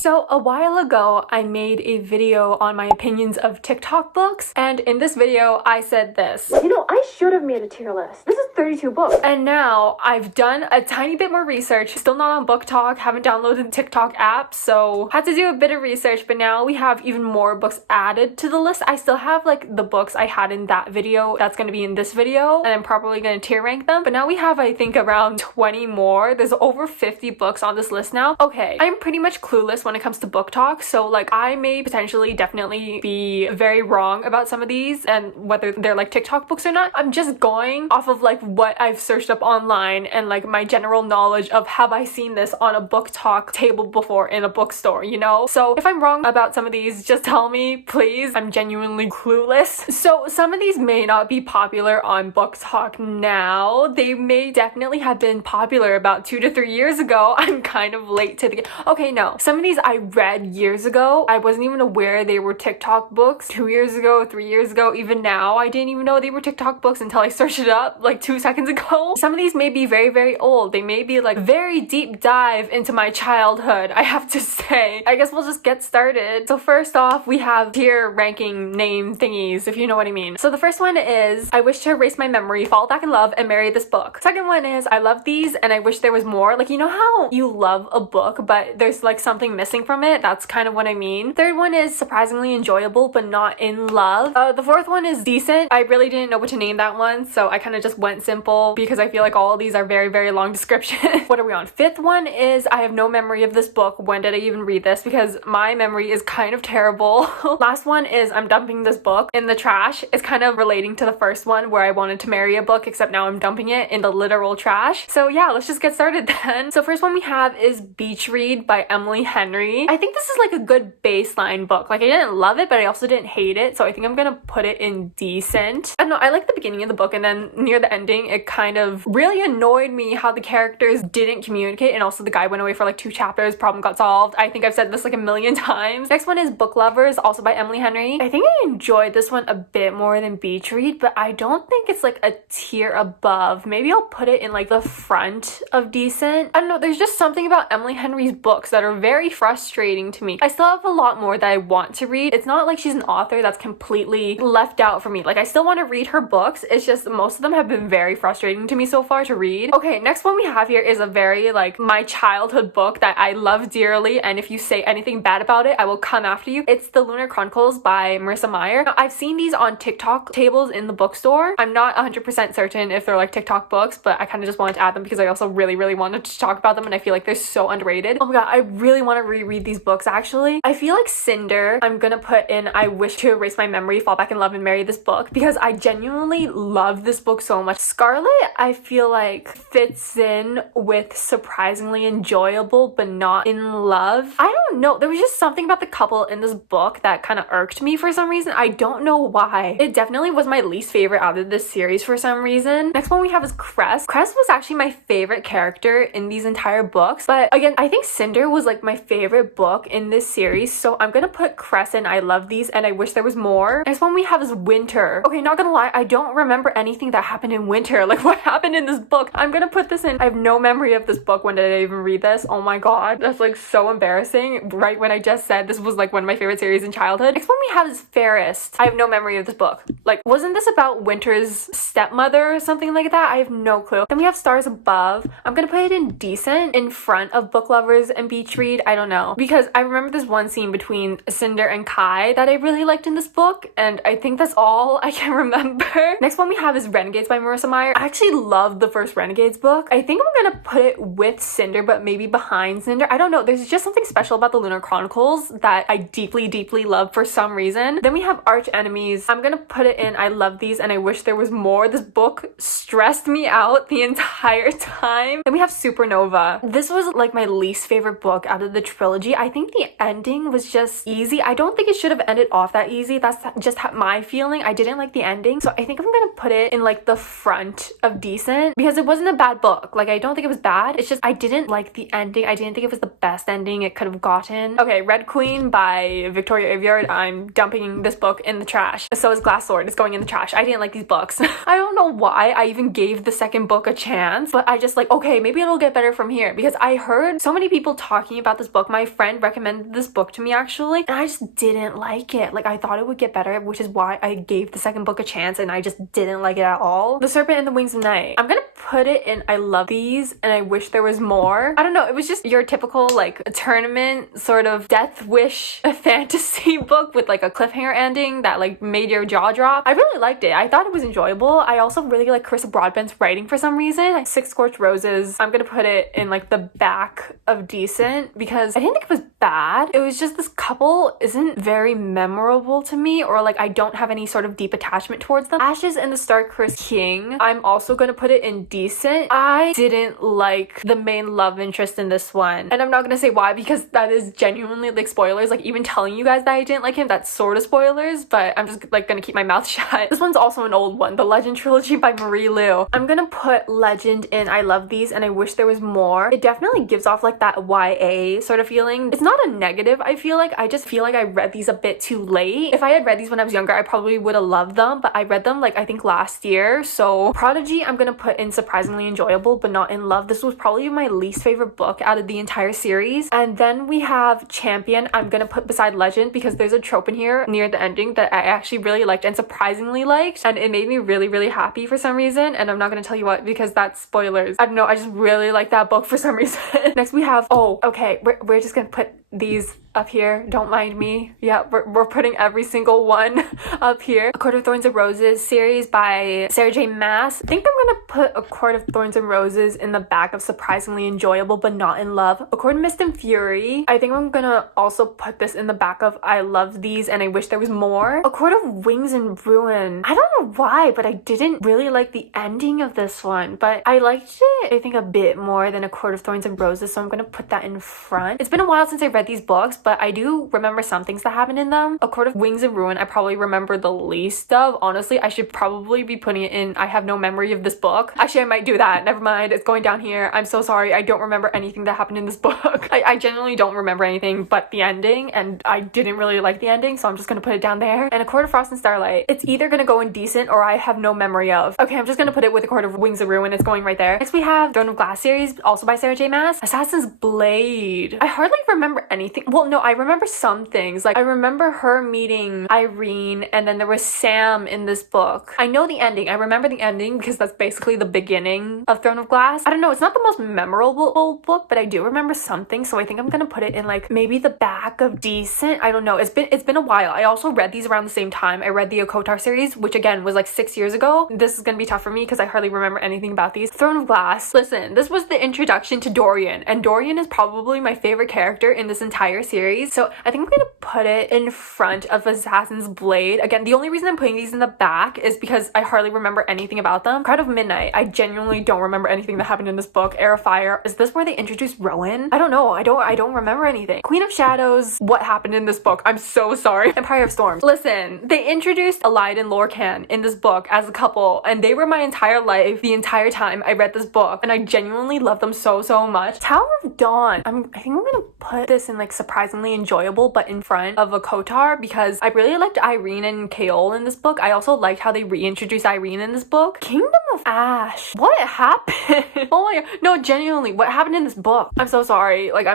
So a while ago, I made a video on my opinions of TikTok books, and in this video, I said this. You know, I should have made a tier list. This is 32 books. And now I've done a tiny bit more research, still not on BookTok, haven't downloaded the TikTok app, so had to do a bit of research, but now we have even more books added to the list. I still have like the books I had in that video that's going to be in this video, and I'm probably going to tier rank them, but now we have, I think, around 20 more. There's over 50 books on this list now. Okay, I'm pretty much clueless when it comes to BookTok, so like I may potentially definitely be very wrong about some of these and whether they're like TikTok books or not. I'm just going off of like what I've searched up online and like my general knowledge of have I seen this on a BookTok table before in a bookstore, you know? So if I'm wrong about some of these, just tell me, please. I'm genuinely clueless. So some of these may not be popular on BookTok now. They may definitely have been popular about 2 to 3 years ago. I'm kind of late to the game. Okay, no. Some of these I read years ago. I wasn't even aware they were TikTok books 2 years ago, 3 years ago. Even now, I didn't even know they were TikTok books until I searched it up like 2 seconds ago. Some of these may be very, very old. They may be like very deep dive into my childhood, I have to say. I guess we'll just get started. So first off, we have tier ranking name thingies, if you know what I mean. So the first one is I wish to erase my memory, fall back in love, and marry this book. Second one is I love these and I wish there was more. Like, you know how you love a book but there's like something missing from it? That's kind of what I mean. Third one is surprisingly enjoyable but not in love. The fourth one is decent. I really didn't know what to name that one, so I kind of just went simple because I feel like all of these are very, very long descriptions. What are we on? Fifth one is I have no memory of this book. When did I even read this? Because my memory is kind of terrible. Last one is I'm dumping this book in the trash. It's kind of relating to the first one where I wanted to marry a book, except now I'm dumping it in the literal trash. So yeah, let's just get started then. So first one we have is Beach Read by Emily Henry. I think this is like a good baseline book. Like I didn't love it, but I also didn't hate it. So I think I'm gonna put it in decent. I don't know, I like the beginning of the book, and then near the ending, it kind of really annoyed me how the characters didn't communicate, and also the guy went away for like 2 chapters, problem got solved. I think I've said this like a million times. Next one is Book Lovers, also by Emily Henry. I think I enjoyed this one a bit more than Beach Read, but I don't think it's like a tier above. Maybe I'll put it in like the front of decent. I don't know, there's just something about Emily Henry's books that are very frustrating to me. I still have a lot more that I want to read. It's not like she's an author that's completely left out for me. Like I still want to read her books. It's just most of them have been very frustrating to me so far to read. Okay, next one we have here is a very like my childhood book that I love dearly, and if you say anything bad about it, I will come after you. It's The Lunar Chronicles by Marissa Meyer. Now, I've seen these on TikTok tables in the bookstore. I'm not 100% certain if they're like TikTok books, but I kind of just wanted to add them because I also really, really wanted to talk about them, and I feel like they're so underrated. Oh my god, I really want to reread these books actually. I feel like Cinder, I'm gonna put in I wish to erase my memory, fall back in love, and marry this book because I genuinely love this book so much. Scarlet, I feel like fits in with surprisingly enjoyable but not in love. I don't know, there was just something about the couple in this book that kind of irked me for some reason. I don't know why. It definitely was my least favorite out of this series for some reason. Next one we have is Cress. Cress was actually my favorite character in these entire books, but again, I think Cinder was like my favorite book in this series, so I'm gonna put Cress in I love these and I wish there was more. Next one we have is Winter. Okay, not gonna lie, I don't remember anything that happened in Winter. Like what happened in this book? I'm gonna put this in. I have no memory of this book. When did I even read this? Oh my god, that's like so embarrassing. Right when I just said this was like one of my favorite series in childhood. Next one we have is Fairest. I have no memory of this book. Like, wasn't this about Winter's stepmother or something like that? I have no clue. Then we have Stars Above. I'm gonna put it in decent in front of Book Lovers and Beach Read. I don't know, because I remember this one scene between Cinder and Kai that I really liked in this book, and I think that's all I can remember. Next one we have is Renegades by Marissa Meyer. I actually love the first Renegades book. I think I'm gonna put it with Cinder, but maybe behind Cinder. I don't know, there's just something special about the Lunar Chronicles that I deeply, deeply love for some reason. Then we have Arch Enemies. I'm gonna put it in I love these and I wish there was more. This book stressed me out the entire time. Then we have Supernova. This was like my least favorite book out of the trilogy. I think the ending was just easy. I don't think it should have ended off that easy. That's just my feeling. I didn't like the ending, so I think I'm gonna put it in like the front of decent because it wasn't a bad book. Like I don't think it was bad. It's just I didn't like the ending. I didn't think it was the best ending it could have gotten. forgotten. Okay, Red Queen by Victoria Aveyard. I'm dumping this book in the trash. So is Glass Sword. It's going in the trash. I didn't like these books. I don't know why I even gave the second book a chance, but I just like, okay, maybe it'll get better from here, because I heard so many people talking about this book. My friend recommended this book to me actually, and I just didn't like it. Like, I thought it would get better, which is why I gave the second book a chance, and I just didn't like it at all. The Serpent and the Wings of Night. I'm gonna put it in I love these and I wish there was more. I don't know, it was just your typical like a tournament sort of death wish fantasy book with like a cliffhanger ending that like made your jaw drop. I really liked it. I thought it was enjoyable. I also really like Carissa Broadbent's writing for some reason. Six Scorched Roses, I'm gonna put it in like the back of decent because I didn't think it was bad. It was just this couple isn't very memorable to me, or like I don't have any sort of deep attachment towards them. Ashes and the Star-Cursed King, I'm also gonna put it in decent. I didn't like the main love interest in this one, and I'm not gonna say why because that is genuinely like spoilers. Like, even telling you guys that I didn't like him, that's sort of spoilers, but I'm just like gonna keep my mouth shut. This one's also an old one, The Legend Trilogy by Marie Lu. I'm gonna put Legend in I love these and I wish there was more. It definitely gives off like that YA sort of feeling. It's not a negative, I feel like. I just feel like I read these a bit too late. If I had read these when I was younger, I probably would have loved them, but I read them like I think last year. So Prodigy, I'm gonna put in surprisingly enjoyable but not in love. This was probably my least favorite book out of the entire series. And then we have Champion, I'm gonna put beside Legend because there's a trope in here near the ending that I actually really liked and surprisingly liked, and it made me really happy for some reason, and I'm not gonna tell you what because that's spoilers. I don't know, I just really like that book for some reason. Next we have, oh okay, we're just gonna put these up here, don't mind me. Yeah, we're putting every single one up here. A Court of Thorns and Roses series by Sarah J Maas. I think I'm gonna put A Court of Thorns and Roses in the back of surprisingly enjoyable but not in love. A Court of Mist and Fury, I think I'm gonna also put this in the back of I love these and I wish there was more. A Court of Wings and Ruin, I don't know why, but I didn't really like the ending of this one, but I liked it I think a bit more than A Court of Thorns and Roses, so I'm gonna put that in front. It's been a while since I read these books, but I do remember some things that happen in them. A Court of Wings and Ruin I probably remember the least of. Honestly, I should probably be putting it in I have no memory of this book. Actually, I might do that. Never mind. It's going down here. I'm so sorry. I don't remember anything that happened in this book. I genuinely don't remember anything but the ending, and I didn't really like the ending, so I'm just gonna put it down there. And A Court of Frost and Starlight, it's either gonna go in decent or I have no memory of. Okay, I'm just gonna put it with A Court of Wings and Ruin. It's going right there. Next we have Throne of Glass series, also by Sarah J Maas. Assassin's Blade, I hardly remember anything. Well, no, I remember some things. Like, I remember her meeting Irene, and then there was Sam in this book. I know the ending. I remember the ending because that's basically the beginning of Throne of Glass. I don't know, it's not the most memorable book, but I do remember something, so I think I'm gonna put it in like maybe the back of decent. I don't know. It's been a while. I also read these around the same time. I read the Okotar series, which again was like 6 years ago. This is gonna be tough for me because I hardly remember anything about these. Throne of Glass. Listen, this was the introduction to Dorian, and Dorian is probably my favorite character in this entire series, so I think I'm gonna put it in front of Assassin's Blade. Again, the only reason I'm putting these in the back is because I hardly remember anything about them. Crowd of Midnight, I genuinely don't remember anything that happened in this book. Air of Fire, is this where they introduced Rowan? I don't know. I don't remember anything. Queen of Shadows, what happened in this book? I'm so sorry. Empire of Storms. Listen, they introduced Alide and Lorcan in this book as a couple, and they were my entire life the entire time I read this book, and I genuinely love them so much. Tower of Dawn, I think I'm gonna put this in like surprisingly enjoyable but in front of a Kotar because I really liked Irene and Kaol in this book. I also liked how they reintroduced Irene in this book. Kingdom of Ash, what happened? Oh my god, no, genuinely, what happened in this book? I'm so sorry. Like,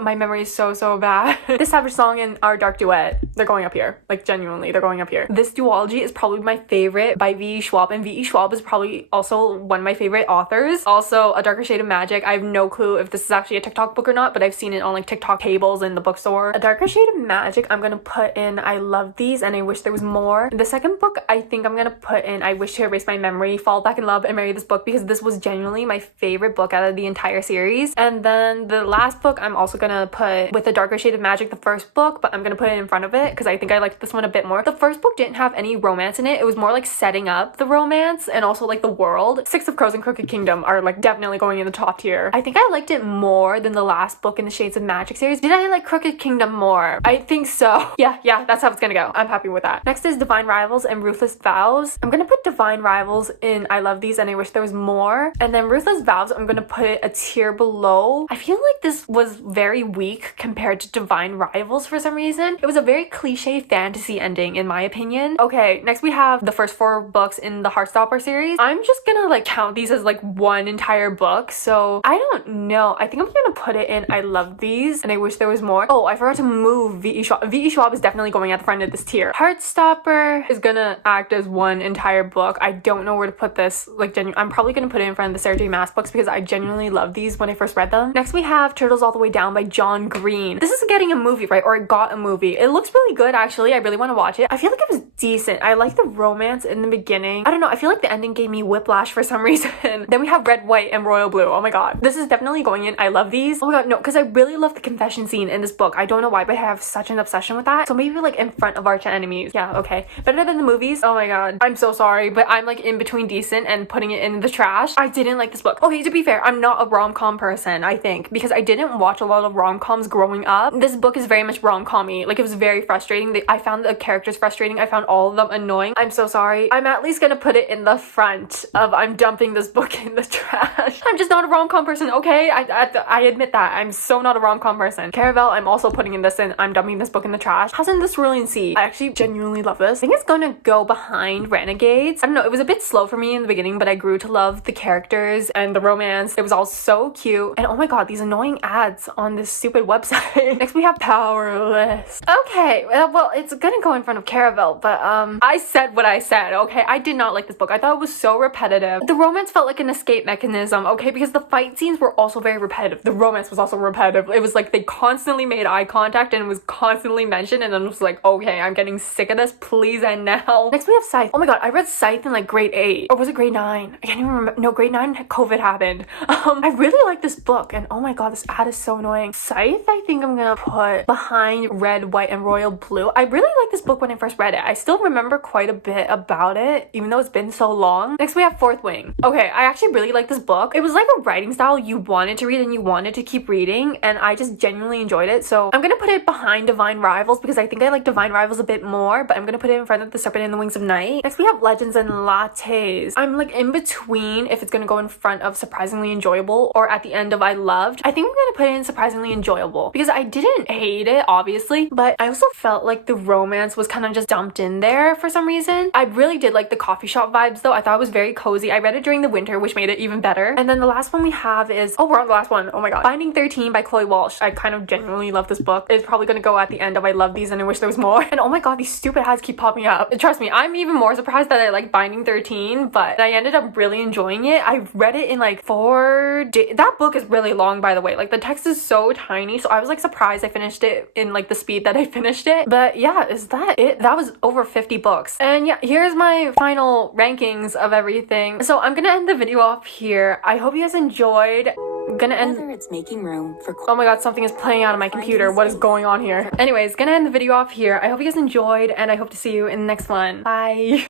my memory is so bad. This Savage Song and Our Dark Duet, they're going up here. Like, genuinely, they're going up here. This duology is probably my favorite by V.E. Schwab, and V.E. Schwab is probably also one of my favorite authors. Also, A Darker Shade of Magic, I have no clue if this is actually a TikTok book or not, but I've seen it on like TikTok tables in the bookstore. A Darker Shade of Magic, I'm gonna put in I love these and I wish there was more. The second book, I think I'm gonna put in I wish to erase my memory, fall back in love, and marry this book because this was genuinely my favorite book out of the entire series. And then the last book, I'm also gonna put with A Darker Shade of Magic, the first book, but I'm gonna put it in front of it because I think I liked this one a bit more. The first book didn't have any romance in it. It was more like setting up the romance and also like the world. Six of Crows and Crooked Kingdom are like definitely going in the top tier. I think I liked it more than the last book in the Shades of Magic series. Did I like Crooked Kingdom more? I think so. Yeah, that's how it's gonna go. I'm happy with that. Next is Divine Rivals and Ruthless Vows. I'm gonna put Divine Rivals in I love love these and I wish there was more. And then Ruthless Vows, I'm gonna put it a tier below. I feel like this was very weak compared to Divine Rivals for some reason. It was a very cliche fantasy ending in my opinion. Okay, next we have the first 4 books in the Heartstopper series. I'm just gonna like count these as like one entire book, so I don't know. I think I'm gonna put it in I love these and I wish there was more. Oh, I forgot to move V.E. Schwab. V.E. Schwab is definitely going at the front of this tier. Heartstopper is gonna act as one entire book. I don't know where to put this. Like, I'm probably gonna put it in front of the Sarah J. Maas books because I genuinely love these when I first read them. Next we have Turtles All the Way Down by John Green. This is getting a movie, right? Or it got a movie. It looks really good actually. I really want to watch it. I feel like it was decent. I like the romance in the beginning. I don't know. I feel like the ending gave me whiplash for some reason. Then we have Red, White, and Royal Blue. Oh my god. This is definitely going in I love these. Oh my god, no, because I really love the confession scene in this book. I don't know why, but I have such an obsession with that. So maybe like in front of Arch Enemies. Yeah, okay. Better than the movies. Oh my god. I'm so sorry, but I'm like in between decent and putting it in the trash. I didn't like this book. Okay, to be fair, I'm not a rom-com person, I think, because I didn't watch a lot of rom-coms growing up. This book is very much rom-com-y. Like, it was very frustrating. I found the characters frustrating. I found all of them annoying. I'm so sorry. I'm at least gonna put it in the front of I'm dumping this book in the trash. I'm just not a rom-com person, okay? I admit that. I'm so not a rom-com person. Caravel, I'm also putting in this and I'm dumping this book in the trash. House in the Cerulean Sea. I actually genuinely love this. I think it's gonna go behind Renegades. I don't know, it was a bit slow for me in the beginning, but I grew to love the characters and the romance. It was all so cute. And oh my god, these annoying ads on this stupid website. Next we have Powerless. Okay, well, it's gonna go in front of Caravel, but I said what I said, okay? I did not like this book. I thought it was so repetitive. The romance felt like an escape mechanism, okay? Because the fight scenes were also very repetitive. The romance was also repetitive. It was like they constantly made eye contact and it was constantly mentioned, and then it was like, okay, I'm getting sick of this. Please end now. Next we have Scythe. Oh my god, I read Scythe in like grade 8. Or was it grade 9? I can't even remember. No, grade 9, COVID happened. I really like this book, and oh my god, this ad is so annoying. Scythe, I think I'm gonna put behind Red, White, and Royal Blue. I really liked this book when I first read it. I still remember quite a bit about it, even though it's been so long. Next we have Fourth Wing. Okay, I actually really like this book. It was like a writing style you wanted to read and you wanted to keep reading, and I just genuinely enjoyed it. So I'm gonna put it behind Divine Rivals because I think I like Divine Rivals a bit more, but I'm gonna put it in front of The Serpent and the Wings of Night. Next we have Legends and Lattes. I'm like in between if it's gonna go in front of Surprisingly Enjoyable or at the end of I Loved. I think I'm gonna put it in Surprisingly Enjoyable because I didn't hate it, obviously, but I also felt like the romance was kind of just dumped in there for some reason. I really did like the coffee shop vibes though. I thought it was very cozy. I read it during the winter, which made it even better. And then the last one we have is, oh, we're on the last one. Oh my god. Binding 13 by Chloe Walsh. I kind of genuinely love this book. It's probably gonna go at the end of I love these and I wish there was more. And oh my god, these stupid ads keep popping up. Trust me, I'm even more surprised that I like Binding 13, but I ended up really enjoying it. I read it in like 4 days. That book is really long, by the way. Like, the text is so tiny, so I was like surprised I finished it in like the speed that I finished it. But yeah, is that it? That was over 50 books. And yeah, here's my final rankings of everything. So I'm gonna end the video off here. I hope you guys enjoyed. I'm gonna end. It's making room for. Oh my god, something is playing out on my computer. What is going on here? Anyways, gonna end the video off here. I hope you guys enjoyed, and I hope to see you in the next one. Bye.